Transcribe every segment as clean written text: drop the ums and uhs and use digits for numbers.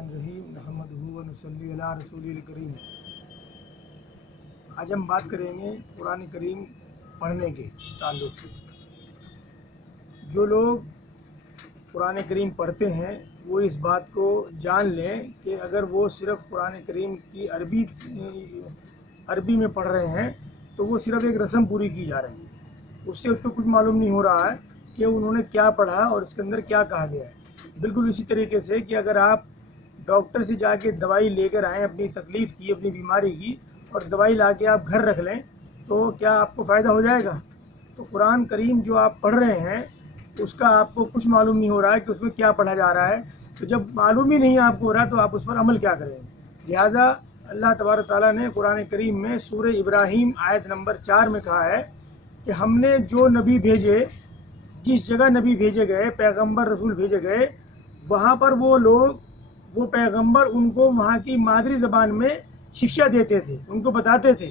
बिस्मिल्लाहिर्रहमानिर्रहीम नहमदुहु व नुसल्ली अला रसूलिल करीम। आज हम बात करेंगे कुरान करीम पढ़ने के ताल्लुक़ से। जो लोग कुरान करीम पढ़ते हैं वो इस बात को जान लें कि अगर वो सिर्फ़ कुरान करीम की अरबी में पढ़ रहे हैं तो वो सिर्फ़ एक रस्म पूरी की जा रही है, उससे उसको कुछ मालूम नहीं हो रहा है कि उन्होंने क्या पढ़ा और इसके अंदर क्या कहा गया है। बिल्कुल इसी तरीके से कि अगर आप डॉक्टर से जाके दवाई लेकर आएँ अपनी तकलीफ़ की, अपनी बीमारी की, और दवाई लाके आप घर रख लें तो क्या आपको फ़ायदा हो जाएगा? तो कुरान करीम जो आप पढ़ रहे हैं उसका आपको कुछ मालूम नहीं हो रहा है कि उसमें क्या पढ़ा जा रहा है, तो जब मालूम ही नहीं आपको हो रहा तो आप उस पर अमल क्या करेंगे। लिहाजा अल्लाह तबारक ताला ने कुरान करीम में सूरह इब्राहीम आयत नंबर 4 में कहा है कि हमने जो नबी भेजे, जिस जगह नबी भेजे गए, पैगंबर रसूल भेजे गए, वहाँ पर वो लोग, वो पैगंबर उनको वहाँ की मादरी ज़बान में शिक्षा देते थे, उनको बताते थे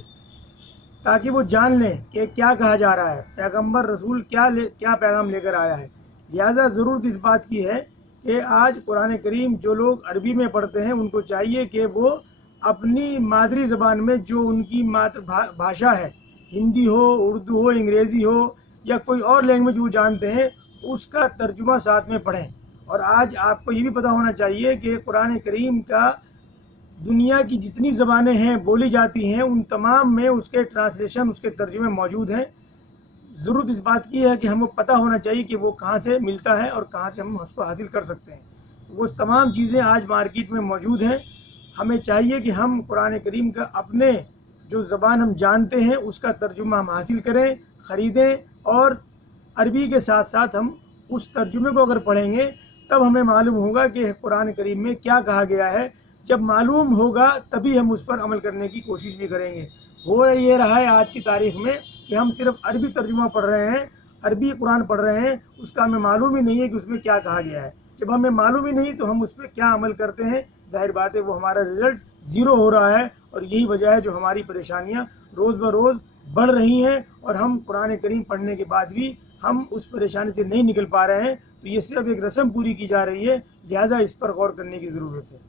ताकि वो जान लें कि क्या कहा जा रहा है, पैगंबर रसूल क्या पैगाम लेकर आया है। लिहाजा ज़रूरत इस बात की है कि आज कुरान करीम जो लोग अरबी में पढ़ते हैं उनको चाहिए कि वो अपनी मादरी ज़बान में, जो उनकी भाषा है, हिंदी हो, उर्दू हो, अंग्रेज़ी हो या कोई और लैंग्वेज वो जानते हैं, उसका तर्जुमा साथ में पढ़ें। और आज आपको ये भी पता होना चाहिए कि कुरान करीम का दुनिया की जितनी ज़बानें हैं बोली जाती हैं उन तमाम में उसके ट्रांसलेशन, उसके तर्जुमे मौजूद हैं। ज़रूरत इस बात की है कि हमें पता होना चाहिए कि वो कहाँ से मिलता है और कहाँ से हम उसको हासिल कर सकते हैं। वो तमाम चीज़ें आज मार्केट में मौजूद हैं। हमें चाहिए कि हम कुरान करीम का अपने जो ज़बान हम जानते हैं उसका तर्जुमा हम हासिल करें, ख़रीदें, और अरबी के साथ साथ हम उस तर्जुमे को अगर पढ़ेंगे तब हमें मालूम होगा कि कुरान करीम में क्या कहा गया है। जब मालूम होगा तभी हम उस पर अमल करने की कोशिश भी करेंगे। हो ये रहा है आज की तारीख में कि हम सिर्फ अरबी तर्जुमा पढ़ रहे हैं, अरबी कुरान पढ़ रहे हैं, उसका हमें मालूम ही नहीं है कि उसमें क्या कहा गया है। जब हमें मालूम ही नहीं तो हम उस पर क्या अमल करते हैं, जाहिर बात है वो हमारा रिज़ल्ट ज़ीरो हो रहा है। और यही वजह है जो हमारी परेशानियाँ रोज़ ब रोज़ बढ़ रही हैं और हम कुरान करीम पढ़ने के बाद भी हम उस परेशानी से नहीं निकल पा रहे हैं। तो ये सिर्फ एक रस्म पूरी की जा रही है, लिहाजा इस पर गौर करने की ज़रूरत है।